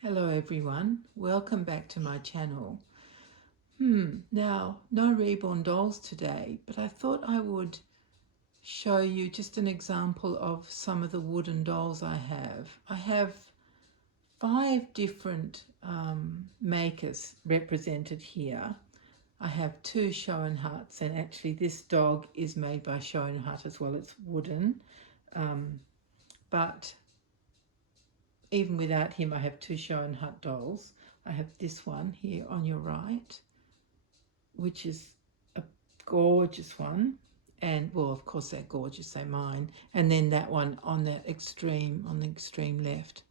Hello everyone, welcome back to my channel. Now, no reborn dolls today, but I thought I would show you just an example of some of the wooden dolls I have. I have 5 different makers represented here. I have 2 Schoenhutts, and actually this dog is made by Schoenhutt as well. It's wooden, but even without him I have 2 Schoenhutt dolls. I have this one here on your right, which is a gorgeous one, and well, of course they're gorgeous, they're mine. And then that one on the extreme left,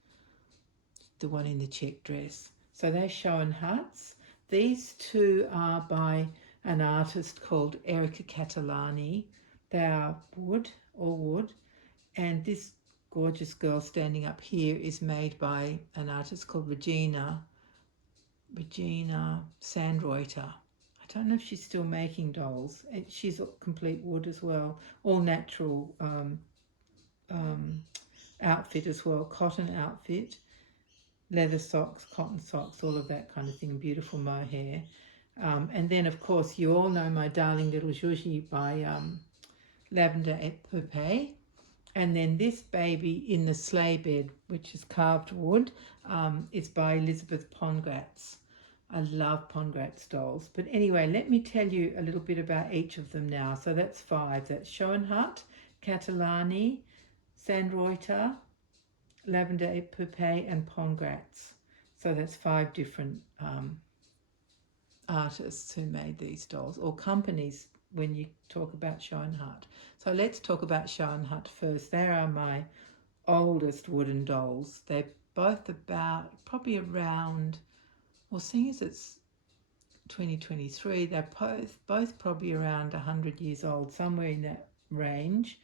the one in the check dress. So they're Schoenhutts. These 2 are by an artist called Erica Catalani. They are all wood, and this gorgeous girl standing up here is made by an artist called Regina Sandreuter. I don't know if she's still making dolls. She's complete wood as well, all natural outfit as well, cotton outfit, leather socks, cotton socks, all of that kind of thing, beautiful mohair. And then, of course, you all know my darling little Zhuzhi by Lavande et Poupees. And then this baby in the sleigh bed, which is carved wood, is by Elisabeth Pongratz. I love Pongratz dolls. But anyway, let me tell you a little bit about each of them now. So that's 5. That's Schoenhutt, Catalani, Sandreuter, Lavande et Poupees, and Pongratz. So that's 5 different artists who made these dolls, or companies when you talk about Schoenhutt. So let's talk about Schoenhutt first. They are my oldest wooden dolls. They're both about probably around, well, seeing as it's 2023, they're both probably around 100 years old, somewhere in that range.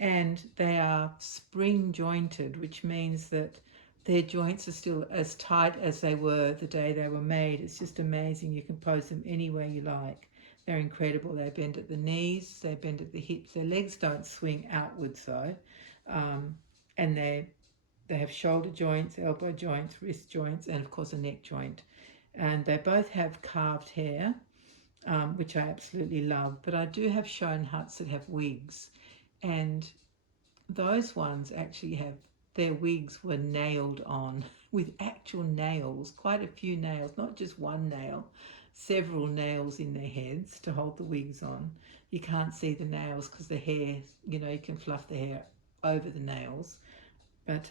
And they are spring jointed, which means that their joints are still as tight as they were the day they were made. It's just amazing. You can pose them any way you like. They're incredible. They bend at the knees, they bend at the hips. Their legs don't swing outwards though. And they have shoulder joints, elbow joints, wrist joints, and of course a neck joint. And they both have carved hair, which I absolutely love. But I do have Schoenhutts that have wigs, and those ones actually have, their wigs were nailed on with actual nails, quite a few nails, not just one nail, several nails in their heads to hold the wigs on. You can't see the nails because the hair, you can fluff the hair over the nails, but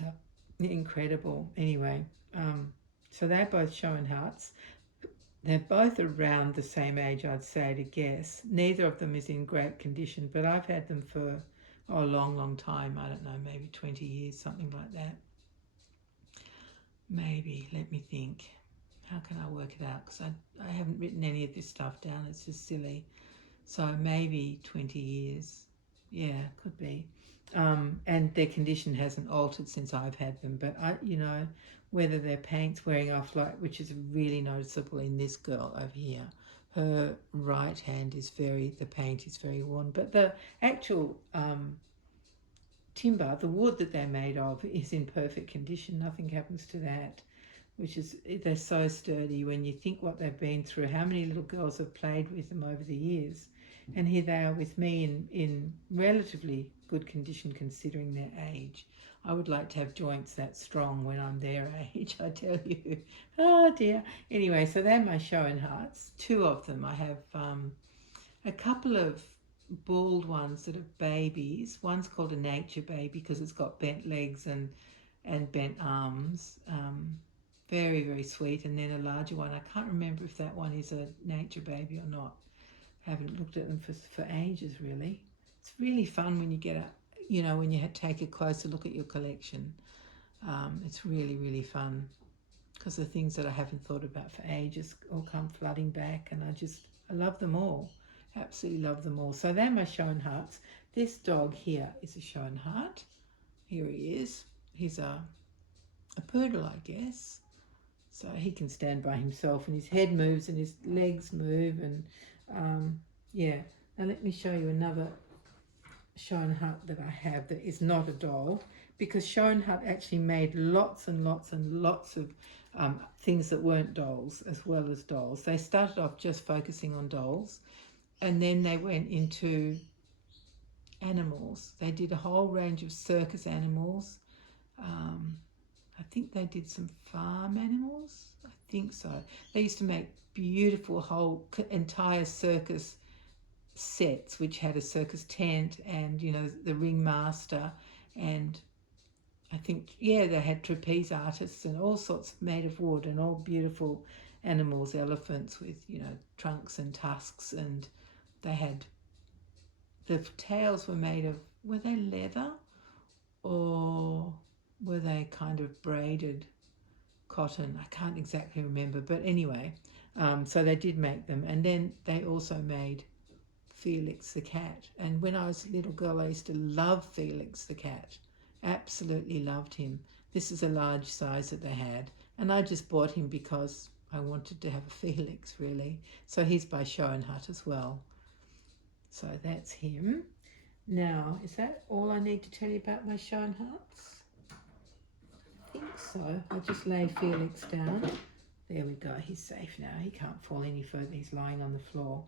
incredible. Anyway, so they're both Schoenhutts. They're both around the same age, I'd say, to guess. Neither of them is in great condition, but I've had them for a long time. I don't know, maybe 20 years, something like that. Maybe, let me think. How can I work it out? Because I haven't written any of this stuff down. It's just silly. So maybe 20 years. Yeah, could be. And their condition hasn't altered since I've had them. But, whether their paint's wearing off, which is really noticeable in this girl over here. Her right hand is the paint is very worn. But the actual timber, the wood that they're made of, is in perfect condition. Nothing happens to that, they're so sturdy when you think what they've been through, how many little girls have played with them over the years. And here they are with me in relatively good condition considering their age. I would like to have joints that strong when I'm their age, I tell you. Oh dear. Anyway, so they're my Schoenhutts. 2 of them. I have a couple of bald ones that are babies. One's called a nature baby because it's got bent legs and bent arms. Very sweet. And then a larger one. I can't remember if that one is a nature baby or not. I haven't looked at them for ages, really. It's really fun when you get when you take a closer look at your collection. It's really fun because the things that I haven't thought about for ages all come flooding back, and I love them all. Absolutely love them all. So they're my Schoenhutts. This dog here is a Schoenhutt. Here he is. He's a poodle, I guess. So he can stand by himself, and his head moves and his legs move, and yeah. Now let me show you another Schoenhutt that I have that is not a doll, because Schoenhardt actually made lots and lots and lots of things that weren't dolls as well as dolls. They started off just focusing on dolls, and then they went into animals. They did a whole range of circus animals. I think they did some farm animals. I think so. They used to make beautiful whole entire circus sets, which had a circus tent and, you know, the ringmaster, and I think, yeah, they had trapeze artists and all sorts made of wood, and all beautiful animals, elephants with, you know, trunks and tusks, and they had, the tails were made of, were they leather or were they kind of braided cotton? I can't exactly remember, but anyway, so they did make them. And then they also made Felix the cat, and when I was a little girl I used to love Felix the cat, absolutely loved him. This is a large size that they had, and I just bought him because I wanted to have a Felix, really. So he's by Schoenhardt as well. So that's him. Now, is that all I need to tell you about my Schoenhardts? I think so. I'll just lay Felix down. There we go, he's safe now. He can't fall any further, he's lying on the floor.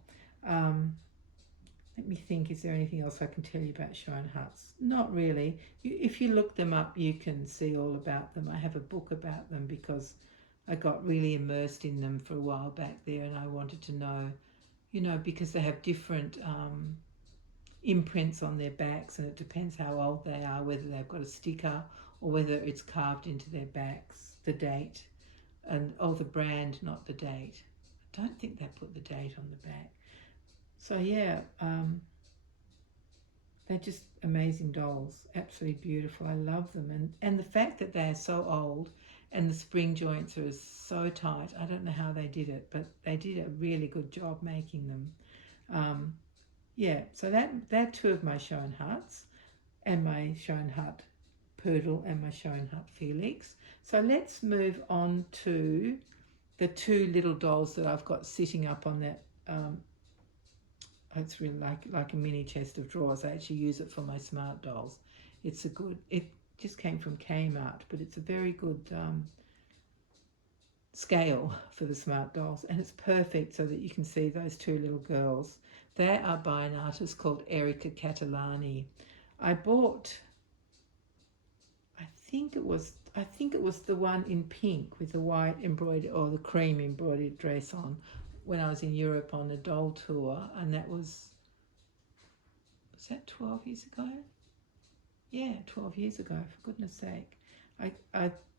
Let me think, is there anything else I can tell you about Schoenhardts? Not really. If you look them up, you can see all about them. I have a book about them because I got really immersed in them for a while back there, and I wanted to know, you know, because they have different imprints on their backs, and it depends how old they are, whether they've got a sticker or whether it's carved into their backs, the date, and the brand, not the date. I don't think they put the date on the back. So yeah, they're just amazing dolls, absolutely beautiful. I love them, and the fact that they're so old and the spring joints are so tight, I don't know how they did it, but they did a really good job making them. Yeah, so they're two of my Schoenhardts, and my Schoenhardt Poodle and my Schoenhardt Felix. So let's move on to the two little dolls that I've got sitting up on that. It's really like a mini chest of drawers. I actually use it for my smart dolls. It just came from Kmart, but it's a very good scale for the smart dolls, and it's perfect so that you can see those two little girls. They are by an artist called Erika Catalani. I bought, I think it was the one in pink with the white embroidered, or the cream embroidered dress on, when I was in Europe on a doll tour, and that was that 12 years ago? Yeah, 12 years ago, for goodness sake. I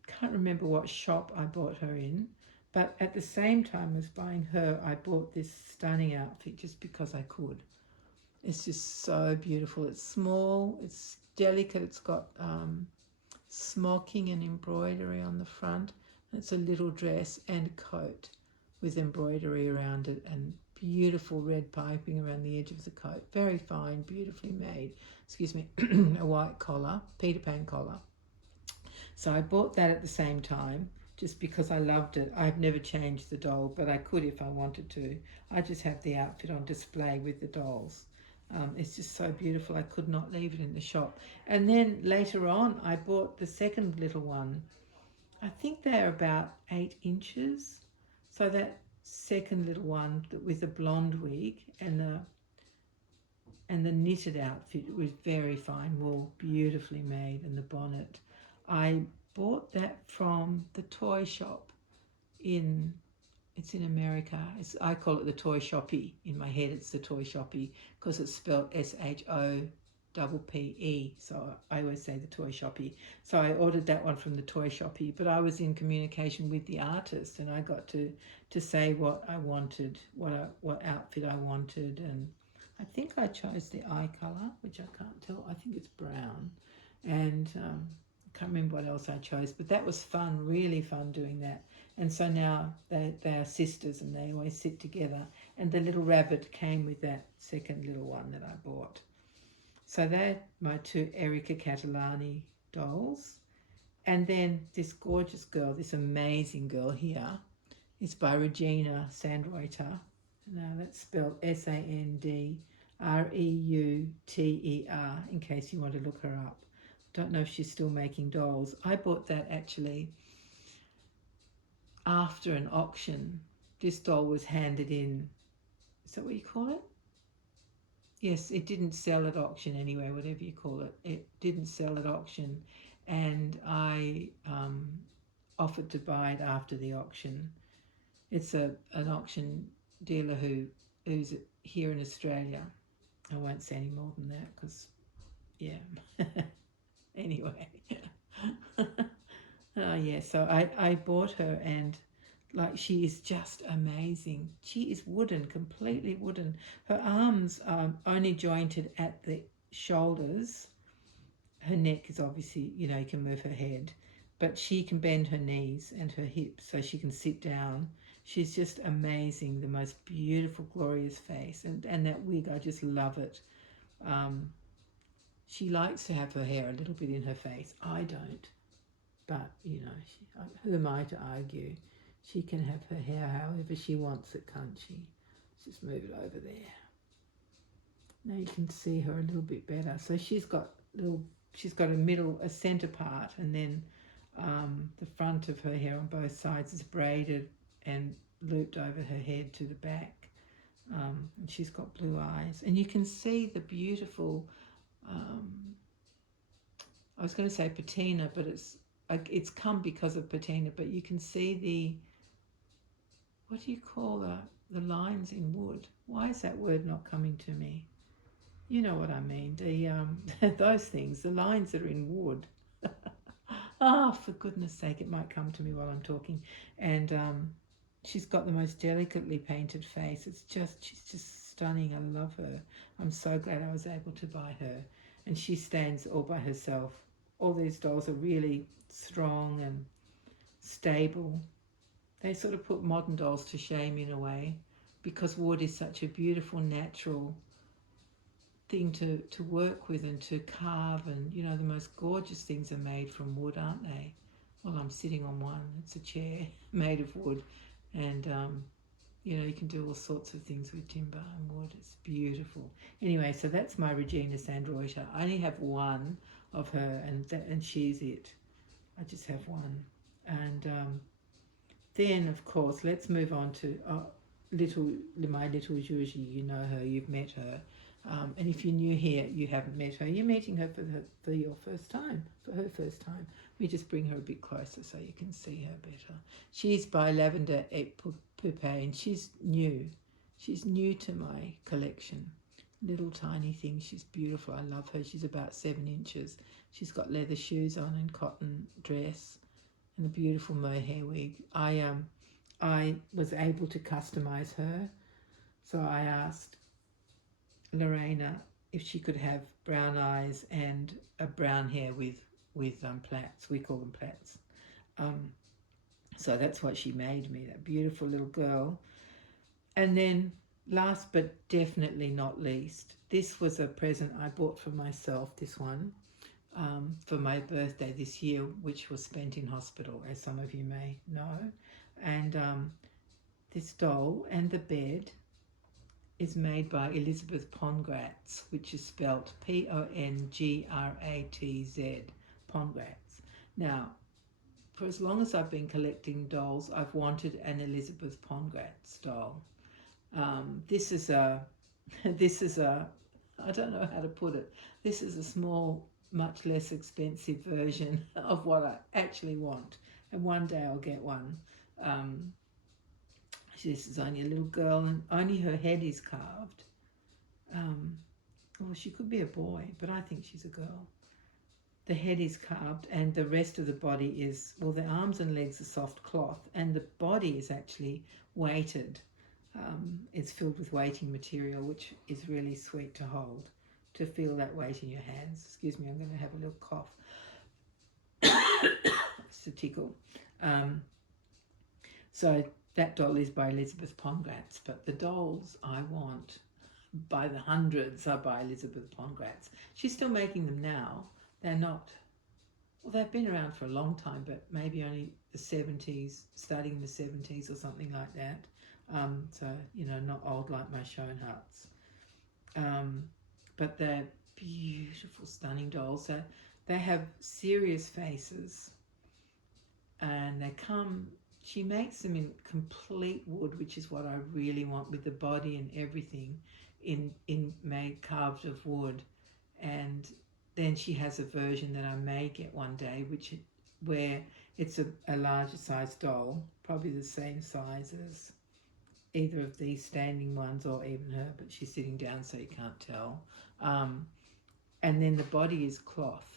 can't remember what shop I bought her in, but at the same time as buying her, I bought this stunning outfit just because I could. It's just so beautiful. It's small, it's delicate, it's got smocking and embroidery on the front. It's a little dress and coat with embroidery around it, and beautiful red piping around the edge of the coat. Very fine, beautifully made. Excuse me. A white collar, Peter Pan collar. So I bought that at the same time just because I loved it. I've never changed the doll, but I could if I wanted to. I just have the outfit on display with the dolls. It's just so beautiful. I could not leave it in the shop. And then later on, I bought the second little one. I think they're about 8 inches. So that second little one with the blonde wig and the knitted outfit was very fine wool, beautifully made, and the bonnet. I bought that from the toy shop it's in America. I call it the toy shoppy. In my head it's the toy shoppy because it's spelled SHOPPE, so I always say the toy shoppy. So I ordered that one from the toy shoppy, but I was in communication with the artist, and I got to say what I wanted, what outfit I wanted, and I think I chose the eye colour, which I can't tell. I think it's brown, and I can't remember what else I chose, but that was fun, really fun doing that. And so now they are sisters, and they always sit together, and the little rabbit came with that second little one that I bought. So they're my two Erika Catalani dolls. And then this gorgeous girl, this amazing girl here, is by Regina Sandreuter. Now that's spelled Sandreuter, in case you want to look her up. Don't know if she's still making dolls. I bought that actually after an auction. This doll was handed in. Is that what you call it? Yes, it didn't sell at auction anyway, whatever you call it. It didn't sell at auction, and I offered to buy it after the auction. It's an auction dealer who's here in Australia. I won't say any more than that because, yeah. Anyway. Yeah, so I bought her, and like, she is just amazing. She is wooden, completely wooden. Her arms are only jointed at the shoulders. Her neck is obviously, you can move her head, but she can bend her knees and her hips so she can sit down. She's just amazing, the most beautiful, glorious face. And that wig, I just love it. She likes to have her hair a little bit in her face. I don't. But, who am I to argue? She can have her hair however she wants it, can't she? Let's just move it over there. Now you can see her a little bit better. So she's got a centre part, and then the front of her hair on both sides is braided and looped over her head to the back. And she's got blue eyes. And you can see the beautiful, I was going to say patina, but it's come because of patina, but you can see what do you call the lines in wood? Why is that word not coming to me? You know what I mean, those things, the lines that are in wood. For goodness sake, it might come to me while I'm talking. And she's got the most delicately painted face. She's just stunning. I love her. I'm so glad I was able to buy her. And she stands all by herself. All these dolls are really strong and stable. They sort of put modern dolls to shame in a way, because wood is such a beautiful, natural thing to work with and to carve, and the most gorgeous things are made from wood, aren't they? Well, I'm sitting on one. It's a chair made of wood, and you can do all sorts of things with timber and wood. It's beautiful. Anyway, so that's my Regina Sandreuter. I only have one of her, and she's it. I just have one. And then, of course, let's move on to my little Georgie. You know her, you've met her. And if you're new here, you haven't met her, you're meeting her for your first time, for her first time. We just bring her a bit closer so you can see her better. She's by Lavande et Poupees, and she's new. She's new to my collection. Little tiny thing. She's beautiful. I love her. She's about 7 inches. She's got leather shoes on and cotton dress and a beautiful mohair wig. I was able to customize her, so I asked Lorena if she could have brown eyes and a brown hair with plaits. We call them plaits. So that's what she made me, that beautiful little girl. And then last but definitely not least, this was a present I bought for myself, this one, for my birthday this year, which was spent in hospital, as some of you may know. And this doll and the bed is made by Elisabeth Pongratz, which is spelt Pongratz, Pongratz. Now, for as long as I've been collecting dolls, I've wanted an Elisabeth Pongratz doll. This is a, I don't know how to put it. This is a small, much less expensive version of what I actually want. And one day I'll get one. This is only a little girl, and only her head is carved. Well, she could be a boy, but I think she's a girl. The head is carved, and the rest of the body is, well, the arms and legs are soft cloth, and the body is actually weighted. It's filled with weighting material, which is really sweet to hold, to feel that weight in your hands. Excuse me, I'm going to have a little cough. It's a tickle. So that doll is by Elisabeth Pongratz, but the dolls I want by the hundreds are by Elisabeth Pongratz. She's still making them now. They're not, well, they've been around for a long time, but maybe only the 70s, starting in the 70s or something like that. So, not old like my Schoenhardts. But they're beautiful, stunning dolls. So they have serious faces, and they come, she makes them in complete wood, which is what I really want, with the body and everything in made carved of wood. And then she has a version that I may get one day, where it's a larger size doll, probably the same size as either of these standing ones or even her, but she's sitting down so you can't tell. And then the body is cloth.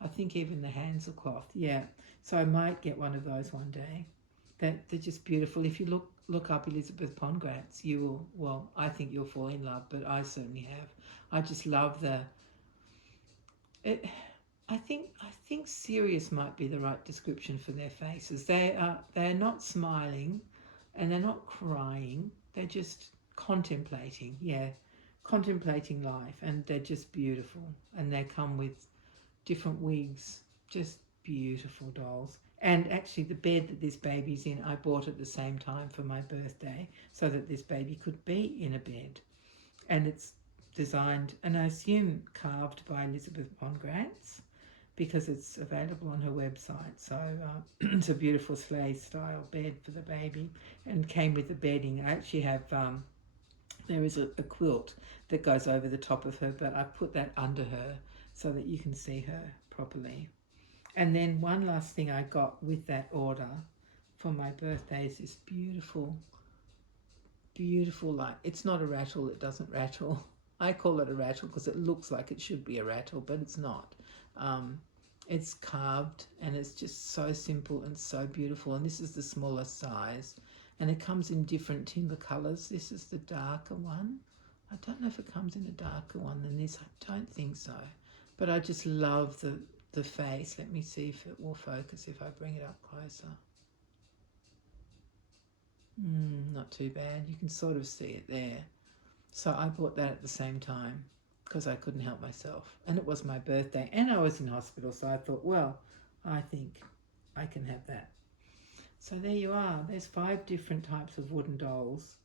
I think even the hands are cloth. Yeah, so I might get one of those one day. They're just beautiful. If you look up Elisabeth Pongratz, you will, well, I think you'll fall in love, but I certainly have. I just love I think serious might be the right description for their faces. They're not smiling, and they're not crying. They're just contemplating. Yeah, contemplating life, and they're just beautiful. And they come with different wigs, just beautiful dolls. And actually the bed that this baby's in, I bought at the same time for my birthday, so that this baby could be in a bed. And it's designed, and I assume carved, by Elisabeth Pongratz, because it's available on her website. So it's a beautiful sleigh style bed for the baby, and came with the bedding. I actually have there is a quilt that goes over the top of her, but I put that under her so that you can see her properly. And then one last thing I got with that order for my birthday is this beautiful, like, it's not a rattle, it doesn't rattle. I call it a rattle because it looks like it should be a rattle, but it's not. It's carved, and it's just so simple and so beautiful. And this is the smaller size, and it comes in different timber colours. This is the darker one. I don't know if it comes in a darker one than this. I don't think so. But I just love the face. Let me see if it will focus if I bring it up closer. Not too bad. You can sort of see it there. So I bought that at the same time because I couldn't help myself. And it was my birthday, and I was in hospital, so I thought, well, I think I can have that. So there you are. There's 5 different types of wooden dolls.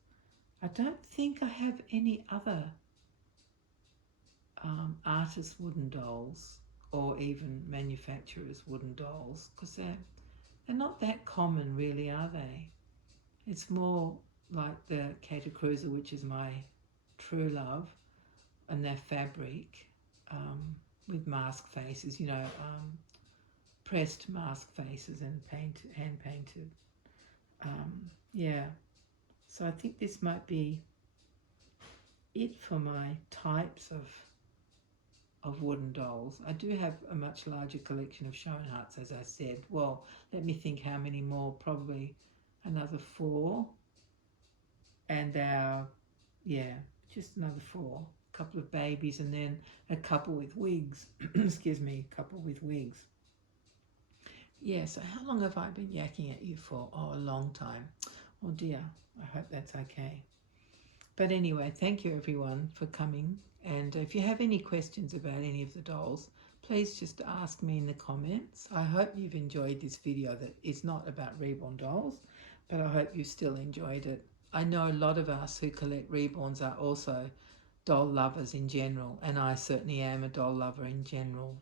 I don't think I have any other artist wooden dolls, or even manufacturers wooden dolls, because they're not that common really, are they? It's more like the Cater Cruiser, which is my true love, and their fabric with mask faces, pressed mask faces and hand painted. Yeah, so I think this might be it for my types of wooden dolls. I do have a much larger collection of Schoenhardts, as I said. Well, let me think how many more, probably another 4. And just another 4. A couple of babies, and then a couple with wigs. Excuse me, a couple with wigs. Yeah, so how long have I been yakking at you for? Oh, a long time. Oh dear, I hope that's okay. But anyway, thank you everyone for coming. And if you have any questions about any of the dolls, please just ask me in the comments. I hope you've enjoyed this video that is not about reborn dolls, but I hope you still enjoyed it. I know a lot of us who collect reborns are also doll lovers in general, and I certainly am a doll lover in general.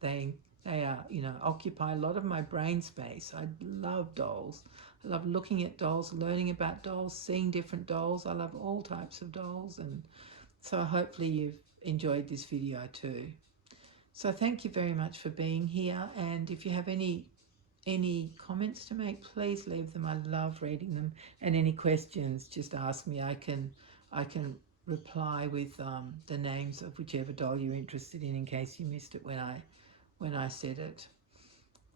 They are, occupy a lot of my brain space. I love dolls. I love looking at dolls, learning about dolls, seeing different dolls. I love all types of dolls, and so hopefully you've enjoyed this video too. So thank you very much for being here, and if you have any comments to make, please leave them. I love reading them, and any questions, just ask me. I can reply with the names of whichever doll you're interested in case you missed it when I said it.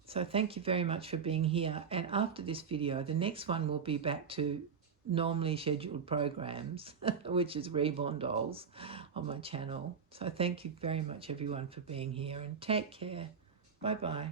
So thank you very much for being here, and after this video the next one will be back to normally scheduled programs which is reborn dolls on my channel. So thank you very much everyone for being here, and take care. Bye bye.